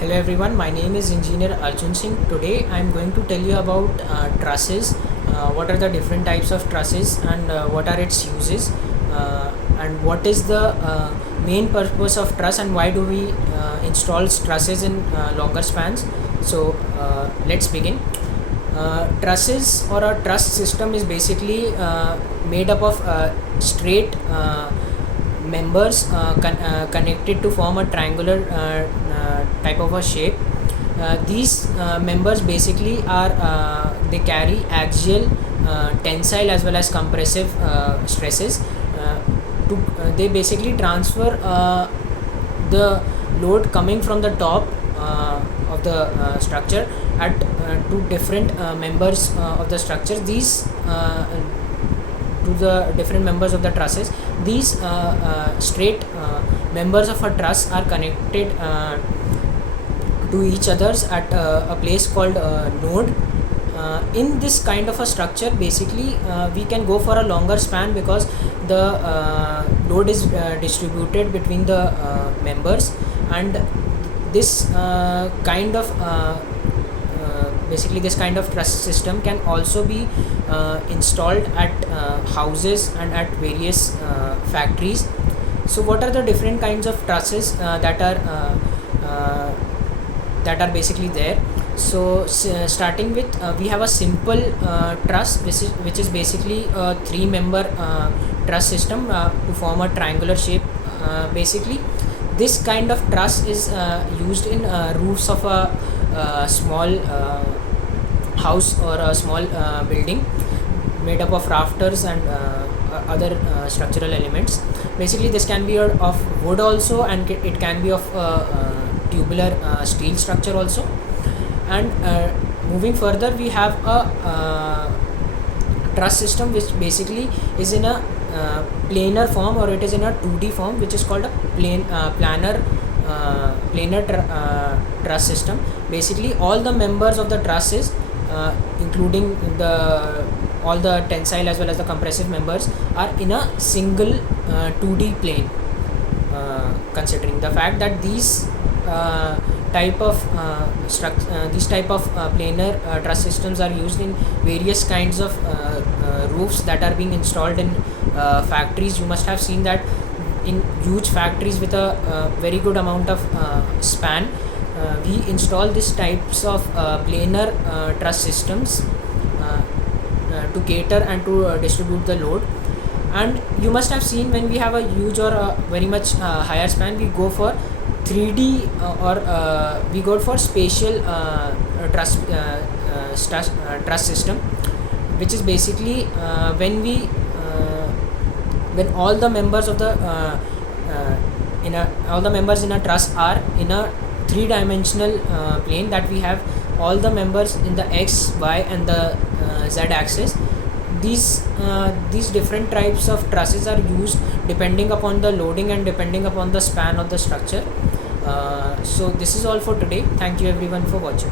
Hello everyone, my name is Engineer Arjun Singh. Today I am going to tell you about trusses, what are the different types of trusses and what are its uses, and what is the main purpose of truss and why do we install trusses in longer spans. So let's begin. Trusses or a truss system is basically made up of straight members connected to form a triangular type of a shape. These members basically are they carry axial, tensile as well as compressive stresses. They basically transfer the load coming from the top of the structure at two different members of the structure. These to the different members of the trusses. These straight members of a truss are connected to each others at a place called node. In this kind of a structure, basically we can go for a longer span because the load is distributed between the members, and this kind of basically this kind of truss system can also be installed at houses and at various factories. So what are the different kinds of trusses that are basically there? So starting with we have a simple truss, which is basically a three member truss system to form a triangular shape. Basically this kind of truss is used in roofs of a small house or a small building made up of rafters and other structural elements. Basically this can be of wood also, and it can be of tubular steel structure also. And moving further, we have a truss system which basically is in a planar form, or it is in a 2D form, which is called a planar truss system. Basically all the members of the trusses, including all the tensile as well as the compressive members, are in a single 2D plane, considering the fact that these type of planar truss systems are used in various kinds of roofs that are being installed in factories. You must have seen that in huge factories with a very good amount of span, we install these types of planar truss systems to cater and to distribute the load. And you must have seen, when we have a huge or very much higher span, we go for 3D or we go for spatial truss system, which is basically when all the members of the all the members in a truss are in a three-dimensional plane, that we have all the members in the x, y and the z axis. These different types of trusses are used depending upon the loading and depending upon the span of the structure. So this is all for today. Thank you everyone for watching.